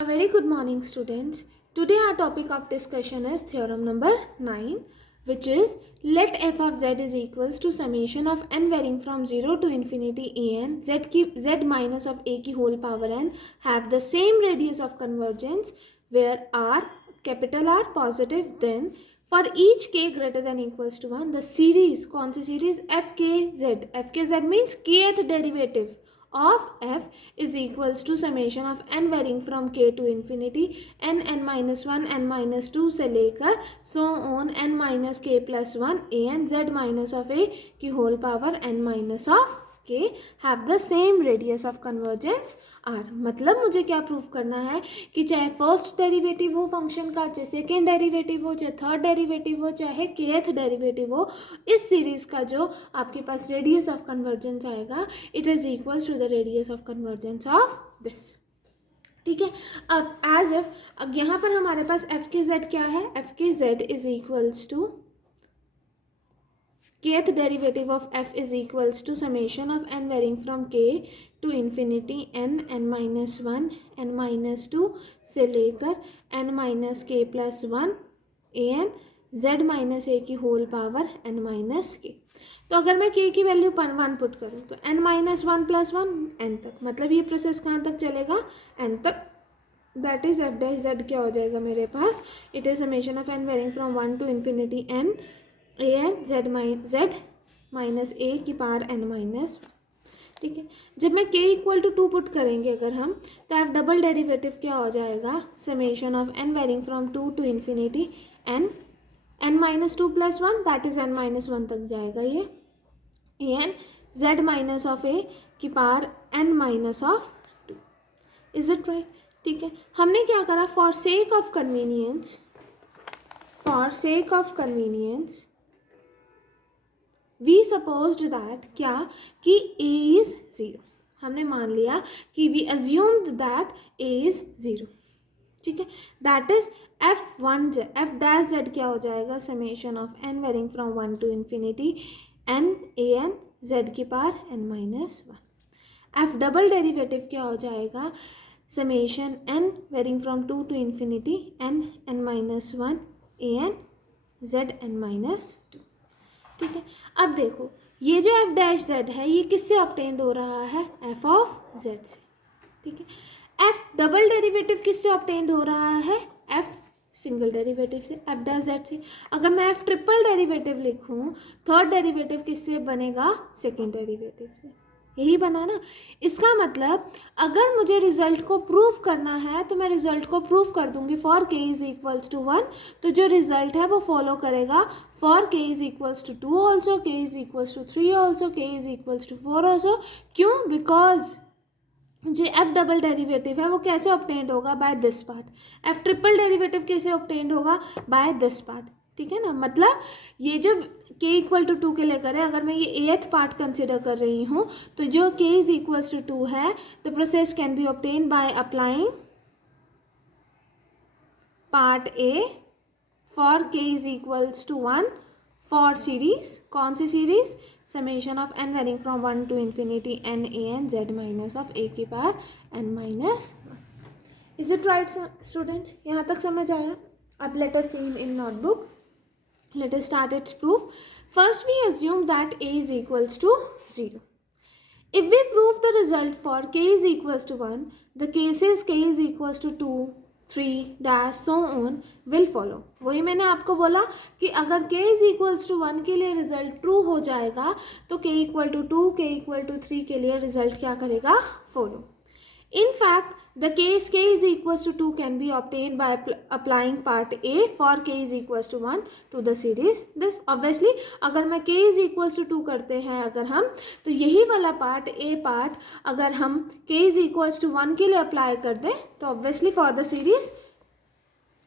A very good morning, students. Today our topic of discussion is theorem number 9, which is let f of z is equals to summation of n varying from 0 to infinity an z minus of a की whole power n have the same radius of convergence where r, capital R, positive. Then for each k greater than equals to 1, the series, कौन सी series, f k z means kth derivative of f is equals to summation of n varying from k to infinity n minus 1 n minus 2 से लेकर so on n minus k plus 1 an z minus of a की whole power n minus of k have the same radius of convergence r. मतलब मुझे क्या prove करना है कि चाहे फर्स्ट डेरिवेटिव हो फंक्शन का, चाहे सेकेंड डेरिवेटिव हो, चाहे थर्ड डेरिवेटिव हो, चाहे केथ डेरिवेटिव हो, इस सीरीज का जो आपके पास रेडियस ऑफ कन्वर्जेंस आएगा it is equals to the radius of convergence of this. ठीक है. अब एज इफ अब यहाँ पर हमारे पास एफ के जेड क्या है, एफ के Z is equals to kth derivative of f is equals to summation of n varying from k to infinity n minus 1 n minus 2 से लेकर n minus k plus 1 an z minus a की whole power n minus k. तो अगर मैं k की value 1 put करूँ तो n minus 1 plus 1 n तक, मतलब ये प्रोसेस कहाँ तक चलेगा, n तक. That is f dash Z क्या हो जाएगा मेरे पास, it is summation of n varying from 1 to infinity n an z minus a की पावर n माइनस 1. ठीक है. जब मैं k इक्वल टू 2 पुट करेंगे अगर हम, तो एफ डबल डेरिवेटिव क्या हो जाएगा, summation of n varying from 2 to infinity n minus 2 plus 1 that is n minus 1 तक जाएगा ये an z minus of a की power n minus of 2. Is it right. ठीक है. हमने क्या करा, for sake of convenience we supposed that क्या कि a इज 0. हमने मान लिया कि we assumed that a is 0. ठीक है. That is f dash Z क्या हो जाएगा, summation of n varying from 1 to infinity n an z की power n minus 1. F double derivative क्या हो जाएगा, summation n varying from 2 to infinity n minus 1 an z n minus 2. ठीक है. अब देखो ये जो एफ डैश जेड है ये किससे ऑब्टेन्ड हो रहा है, एफ ऑफ जेड से. ठीक है. एफ डबल डेरिवेटिव किससे ऑब्टेन्ड हो रहा है, एफ सिंगल डेरिवेटिव से, एफ डैश जेड से. अगर मैं एफ ट्रिपल डेरिवेटिव लिखूँ, थर्ड डेरिवेटिव किससे बनेगा, सेकेंड डेरिवेटिव से. यही बना ना. इसका मतलब अगर मुझे रिजल्ट को प्रूव करना है तो मैं रिजल्ट को प्रूव कर दूंगी for k is equals to 1, तो जो रिजल्ट है वो फॉलो करेगा for k is equals to 2 also, k is equals to 3 also, k is equals to 4 also. क्यों, बिकॉज जो एफ डबल डेरिवेटिव है वो कैसे ऑब्टेन्ड होगा, by this part. F triple derivative कैसे ऑब्टेन्ड होगा, बाय दिस पार्ट. ठीक है ना. मतलब ये जो k इक्वल टू 2 के लेकर है, अगर मैं ये एथ पार्ट कंसिडर कर रही हूँ तो जो k इज इक्वल्स टू 2 है, the process can be obtain by applying part a for k is equals to 1 for series. कौन सी series, summation of n varying from 1 to infinity n an z minus of a की power n minus 1. Is it right students, यहाँ तक समझ आया. अब let us see in notebook. Let us start its proof. First we assume that a is equals to 0. If we prove the result for k is equals to 1, the cases k is equals to 2, 3 dash so on will follow. वही मैंने आपको बोला कि अगर k is equals to 1 के लिए result true हो जाएगा तो k equal to 2, k equal to 3 के लिए रिजल्ट क्या करेगा, follow. In fact, the case k is equals to 2 can be obtained by applying part A for k is equals to 1 to the series. This obviously अगर मैं k is equals to 2 करते हैं अगर हम, तो यही वाला पार्ट A पार्ट अगर हम k is equals to 1 के लिए अप्लाई कर दें तो obviously for the series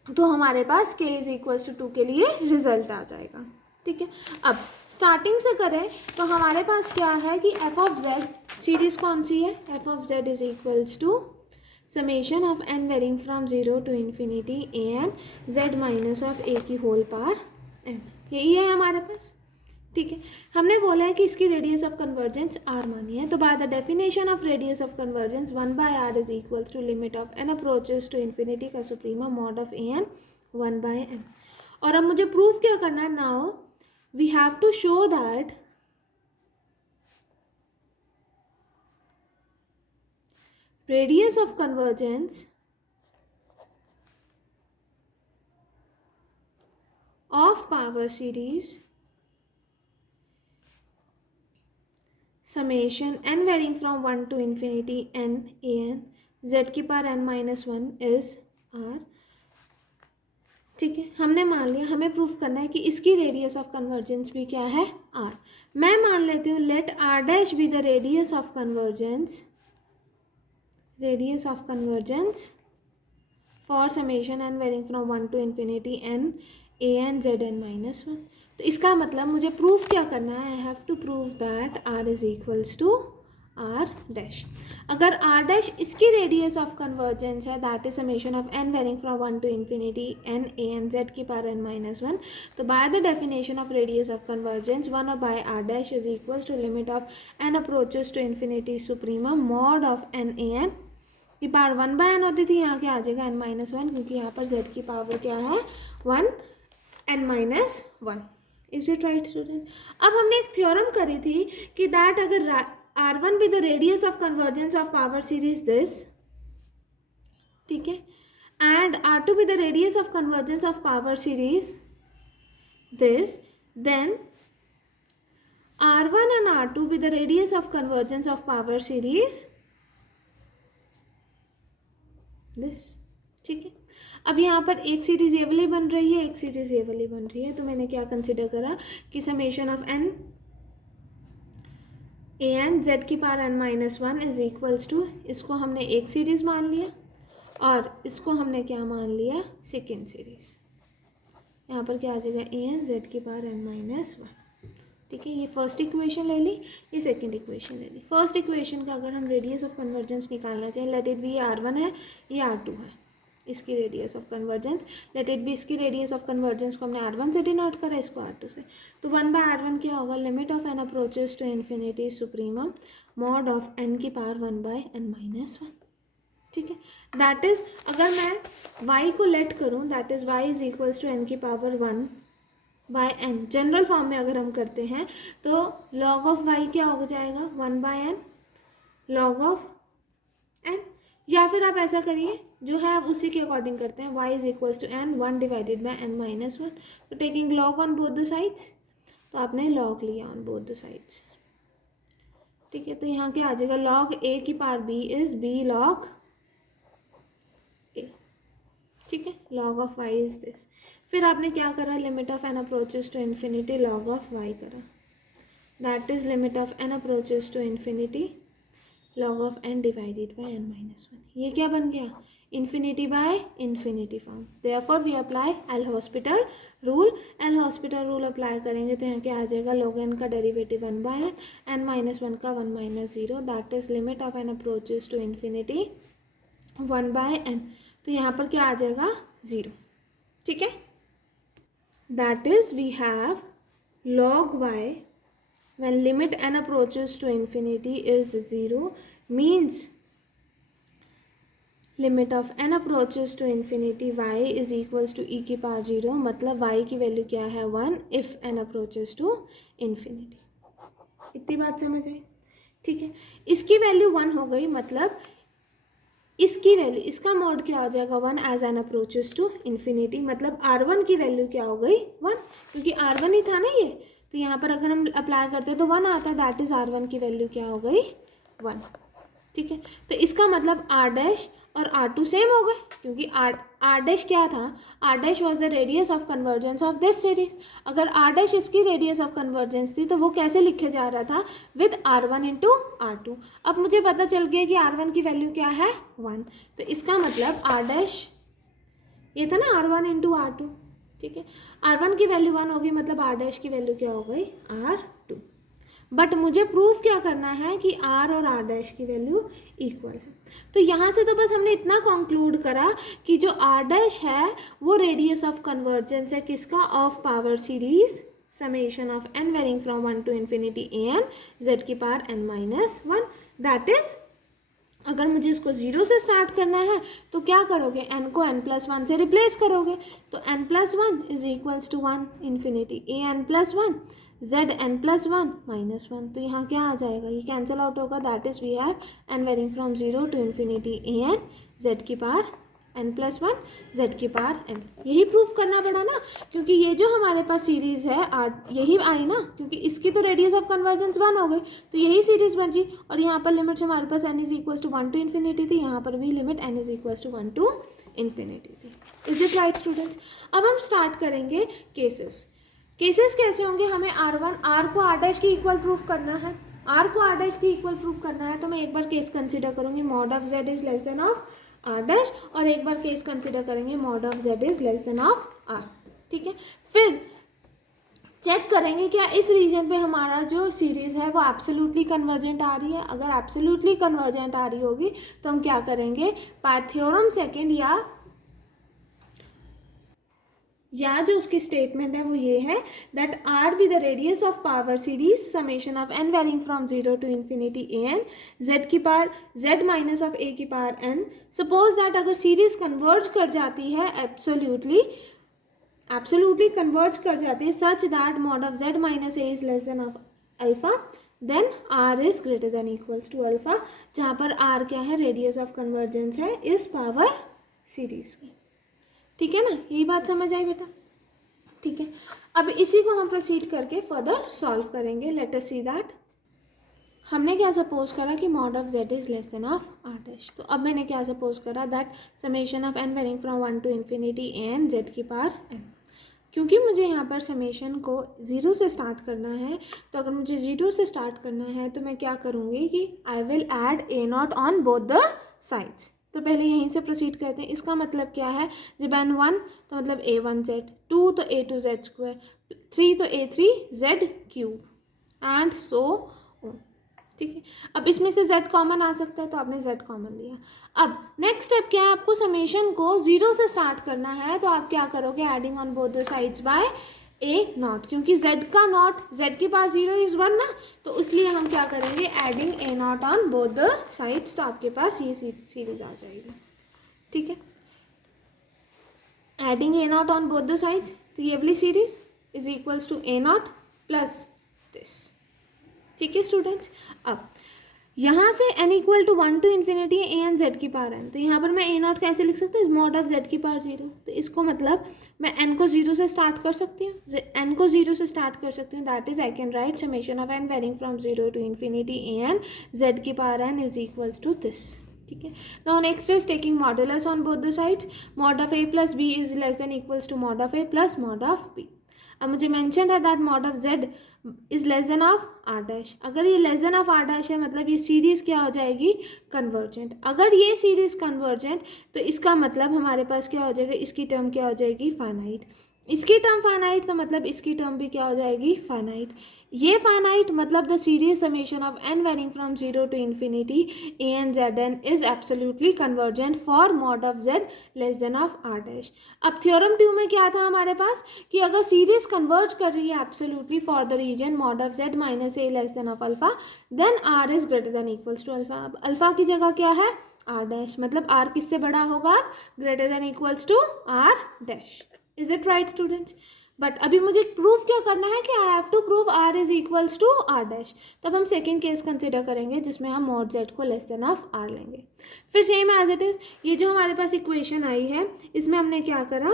तो हमारे पास k is equals to 2 के लिए रिजल्ट आ जाएगा. ठीक है. अब स्टार्टिंग से करें तो हमारे पास क्या है कि एफ ऑफ जेड सीरीज कौन सी है, F of Z is equals to summation of n varying from 0 to infinity an z minus of a की होल पावर n. यही है हमारे पास. ठीक है, हमने बोला है कि इसकी रेडियस ऑफ कन्वर्जेंस आर मानी है, तो by the definition of radius of convergence 1/r is equal to limit of n approaches to infinity का suprema mod of an 1/n। और अब मुझे प्रूफ क्या करना है, now we have to show that radius of convergence of power series summation n varying from 1 to infinity n an z की power n minus 1 is r। ठीक है, हमने मान लिया, हमें प्रूफ करना है कि इसकी रेडियस ऑफ कन्वर्जेंस भी क्या है, r। मैं मान लेती हूँ let r dash be the radius of convergence, radius of convergence for summation n varying from 1 to infinity n a n z n minus 1। तो इसका मतलब मुझे प्रूफ क्या करना है, I have to prove that r is equals to r dash. अगर r dash इसकी radius of convergence है, that is summation of n varying from 1 to infinity n a n z की पावर n माइनस 1, तो by the definition of radius of convergence 1 by r dash is equals to limit of n approaches to infinity suprema mod of n a n की power 1/n होती थी, यहाँ क्या आ जाएगा n minus 1, क्योंकि यहाँ पर z की पावर क्या है 1 n minus 1। Is it right student? अब हमने एक थ्योरम करी थी कि दैट अगर r1 be the radius of convergence of power series this, ठीक है, and r2 be the radius of convergence of power series this, then r1 and r2 be the radius of convergence of power series this. ठीक है, अब यहाँ पर एक series ये वाली बन रही है, एक सीरीज ये वाली बन रही है, तो मैंने क्या कंसिडर करा कि summation of n a n z की power n minus 1 is equals to, इसको हमने एक सीरीज मान लिया और इसको हमने क्या मान लिया, सेकेंड सीरीज। यहाँ पर क्या आ जाएगा a n z की पावर n माइनस 1। ठीक है, ये फर्स्ट इक्वेशन ले ली, ये सेकंड इक्वेशन ले ली। फर्स्ट इक्वेशन का अगर हम रेडियस ऑफ कन्वर्जेंस निकालना चाहें, लेट इट बी r1 है, ये r2 है, इसकी radius of convergence, let it be इसकी रेडियस ऑफ कन्वर्जेंस को हमने r1 से डिनोट करा, इसको r2 से, तो 1/r1 क्या होगा, limit of n approaches to infinity suprema mod of n की पावर 1/n माइनस 1। ठीक है, दैट इज अगर मैं y को लेट करूँ, that is y is equals to n की पावर 1/n। जनरल फॉर्म में अगर हम करते हैं तो log ऑफ y क्या हो जाएगा, 1/n log ऑफ n, या फिर आप ऐसा करिए जो है आप उसी के अकॉर्डिंग करते हैं, y is equals to n 1 divided by n minus 1, तो taking log on both the sides, तो आपने log लिया ऑन बोथ द साइड्स। ठीक है, तो यहाँ क्या आ जाएगा, log a की power b is b log a। ठीक है, log of y is this. फिर आपने क्या करा, limit of n approaches to infinity log of y करा, that is limit of n approaches to infinity log of n divided by n minus 1। ये क्या बन गया, infinity by infinity form. Therefore we apply L'Hospital rule. L'Hospital rule apply करेंगे तो यहाँ क्या आ जाएगा, log n का डेरिवेटिव 1/n, n माइनस 1 का 1 minus 0, that is limit of n approaches to infinity 1/n, तो यहाँ पर क्या आ जाएगा 0। ठीक है, that is we have log y when limit n approaches to infinity is 0 means limit of n approaches to infinity y is equals to e की power 0, मतलब y की वैल्यू क्या है 1 if n approaches to infinity। इतनी बात समझ आई? ठीक है, इसकी वैल्यू 1 हो गई, मतलब इसकी वैल्यू, इसका मॉड क्या हो जाएगा 1 as n approaches to infinity, मतलब r1 की वैल्यू क्या हो गई 1, क्योंकि r1 ही था ना ये, तो यहाँ पर अगर हम अप्लाई करते तो 1 आता, दैट इज r1 की वैल्यू क्या हो गई 1। ठीक है, तो इसका मतलब r डैश और r2 सेम हो गए, क्योंकि r डैश क्या था, r dash was the radius of convergence of this series. अगर r डैश इसकी रेडियस ऑफ कन्वर्जेंस थी तो वो कैसे लिखे जा रहा था, विद r1 इंटू r2। अब मुझे पता चल गया कि r1 की वैल्यू क्या है 1, तो इसका मतलब r डैश ये था ना r1 इंटू r2। ठीक है, r1 की वैल्यू 1 होगी, मतलब r डैश की वैल्यू क्या हो गई r2। बट मुझे प्रूफ क्या करना है कि r और r डैश की वैल्यू इक्वल है। तो यहाँ से तो बस हमने इतना कंक्लूड करा कि जो r डैश है वो रेडियस ऑफ कन्वर्जेंस है किसका, of power series summation of n varying from 1 to infinity an z की power n minus 1. That is अगर मुझे इसको 0 से स्टार्ट करना है तो क्या करोगे, n को n+1 से रिप्लेस करोगे. तो n+1 is equals to 1 infinity a n plus 1 z n+1 -1. तो यहाँ क्या आ जाएगा, ये कैंसिल आउट होगा. That is we have n varying from 0 to infinity a n z की पावर n+1 जेड की पावर n. यही प्रूफ करना पड़ा ना, क्योंकि ये जो हमारे पास सीरीज़ है यही आई ना, क्योंकि इसकी तो रेडियस ऑफ कन्वर्जेंस 1 हो गई, तो यही सीरीज़ बची. और यहाँ पर लिमिट्स हमारे पास n is equals to 1 to infinity थी, यहाँ पर भी limit n is equals to 1 to infinity थी. Is it right students? अब हम स्टार्ट करेंगे केसेस. केसेस कैसे होंगे, हमें R को R' की इक्वल प्रूफ करना है. R को R' की इक्वल प्रूफ करना है तो मैं एक बार केस कंसिडर करूँगी, mod of z is less than of R', और एक बार केस कंसिडर करेंगे mod of z is less than of R. ठीक है, फिर चेक करेंगे क्या इस रीजन पे हमारा जो सीरीज़ है वो एब्सोल्युटली कन्वर्जेंट आ रही है. अगर एब्सोल्युटली कन्वर्जेंट आ रही होगी तो हम क्या करेंगे, थ्योरम सेकंड या जो उसकी स्टेटमेंट है वो ये है that r be the radius of power series summation of n varying from 0 to infinity a n z की power z minus of a की पावर एन. सपोज दैट अगर सीरीज कन्वर्ज कर जाती है एब्सोल्युटली कन्वर्ज कर जाती है such that mod of z minus a is less than of alpha, then r is greater than equals to alpha, जहाँ पर आर क्या है, रेडियस ऑफ कन्वर्जेंस है इस पावर सीरीज की. ठीक है ना, यही बात समझ आई बेटा? ठीक है, अब इसी को हम प्रोसीड करके फर्दर सॉल्व करेंगे. लेट अस सी दैट हमने क्या सपोज करा कि mod of z is less than of r'. तो अब मैंने क्या सपोज करा that summation of n varying from 1 to infinity n z की पावर n. क्योंकि मुझे यहाँ पर समेशन को 0 से स्टार्ट करना है, तो अगर मुझे 0 से स्टार्ट करना है तो मैं क्या करूँगी कि I will add a0 on both the sides. तो पहले यहीं से प्रोसीड करते हैं. इसका मतलब क्या है, जब n1 तो मतलब a1z, 2 तो a2z², 3 तो a3z³ एंड सो ऑन. ठीक है, अब इसमें से z कॉमन आ सकता है तो आपने z कॉमन लिया. अब नेक्स्ट स्टेप क्या है, आपको समेशन को 0 से स्टार्ट करना है तो आप क्या करोगे, adding on both the sides by a0, क्योंकि z का नॉट z की पावर 0 इज 1 ना, तो इसलिए हम क्या करेंगे, adding a0 on both the sides. तो आपके पास ये सीरीज आ जाएगी. ठीक है, adding a0 on both the sides, तो ये वाली series is equals to a0 plus this. ठीक है स्टूडेंट्स, अब यहाँ से n equal to 1 to infinity a n z की पावर n, तो यहाँ पर मैं a0 कैसे लिख सकती हूँ, मॉड ऑफ z की पावर 0. तो इसको मतलब मैं n को 0 से स्टार्ट कर सकती हूँ, n को 0 से स्टार्ट कर सकती हूँ. That is I can write summation of n varying from 0 to infinity a n z की power n is equals to this. ठीक है, now next is taking modulus on both the sides. Mod of a plus b is less than equals to mod of a plus mod of b. अब मुझे mention है that mod of z is less than of r'. अगर ये less than of r' है मतलब ये series क्या हो जाएगी, कन्वर्जेंट. अगर ये सीरीज़ कन्वर्जेंट तो इसका मतलब हमारे पास क्या हो जाएगा, इसकी टर्म क्या हो जाएगी, फाइनाइट. इसकी टर्म फाइनाइट तो मतलब इसकी टर्म भी क्या हो जाएगी, फाइनाइट. ये फाइनाइट मतलब the series summation of n varying from 0 to infinity a n z n is absolutely convergent for mod of z less than of r'. अब थ्योरम 2 में क्या था हमारे पास कि अगर सीरीज कन्वर्ज कर रही है absolutely for the region mod of z minus a less than of alpha, then r is greater than equals to alpha. अब अल्फा की जगह क्या है, r', मतलब r किससे बड़ा होगा, greater than equals to r'. Is it right students? But अभी मुझे प्रूफ क्या करना है कि I have to prove r is equals to r'. तब हम सेकेंड केस कंसिडर करेंगे जिसमें हम मॉड z को लेस देन ऑफ r लेंगे. फिर सेम एज इट इज़ ये जो हमारे पास इक्वेशन आई है इसमें हमने क्या करा,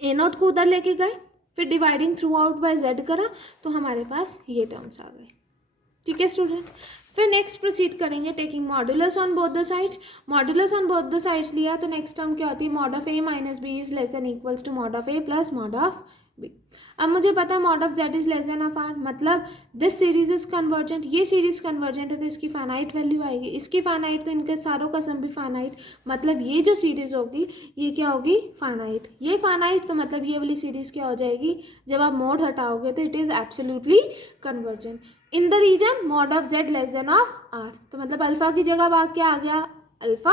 a0 को उधर लेके गए, फिर dividing through out by z करा, तो हमारे पास ये टर्म्स आ गए. ठीक है स्टूडेंट्स, फिर नेक्स्ट प्रोसीड करेंगे taking modulus on both the sides. Modulus on both the sides लिया तो नेक्स्ट टर्म क्या होती है, mod of a minus b is less than equals to mod of a plus mod of b. अब मुझे पता है mod of z is less than of r, मतलब दिस सीरीज इज कन्वर्जेंट. ये series convergent है तो इसकी finite value आएगी, इसकी फाइनाइट तो इनके सारों का सम भी फाइनाइट, मतलब ये जो सीरीज होगी ये क्या होगी, फाइनाइट. ये फाइनाइट तो मतलब ये वाली सीरीज क्या हो जाएगी, जब आप मॉड हटाओगे तो it is absolutely convergent in the region mod of z less than of r. तो मतलब अल्फा की जगह क्या आ गया, अल्फा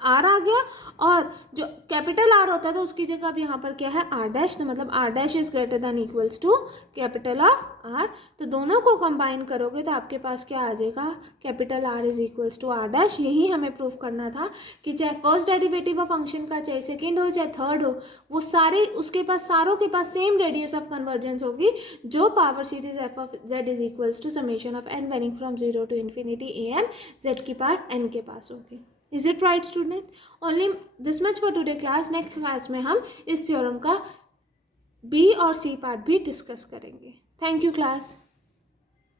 आर आ गया, और जो कैपिटल आर होता है तो उसकी जगह अब यहाँ पर क्या है आर डैश, तो मतलब r dash is greater than equals to capital of r. तो दोनों को कंबाइन करोगे तो आपके पास क्या आ जाएगा, capital r is equals to r dash. यही हमें प्रूव करना था कि चाहे फर्स्ट डेरिवेटिव ऑफ फंक्शन का, चाहे सेकेंड हो चाहे थर्ड हो, वो सारे उसके पास, सारों के पास सेम रेडियस ऑफ कन्वर्जेंस होगी, जो power series f of Z is equals to summation of n varying from zero to infinity a n z की पावर एन के पास होगी। Is it right, student? Only this much for today class. Next class में हम इस theorem का B और C part भी डिस्कस करेंगे। Thank you class.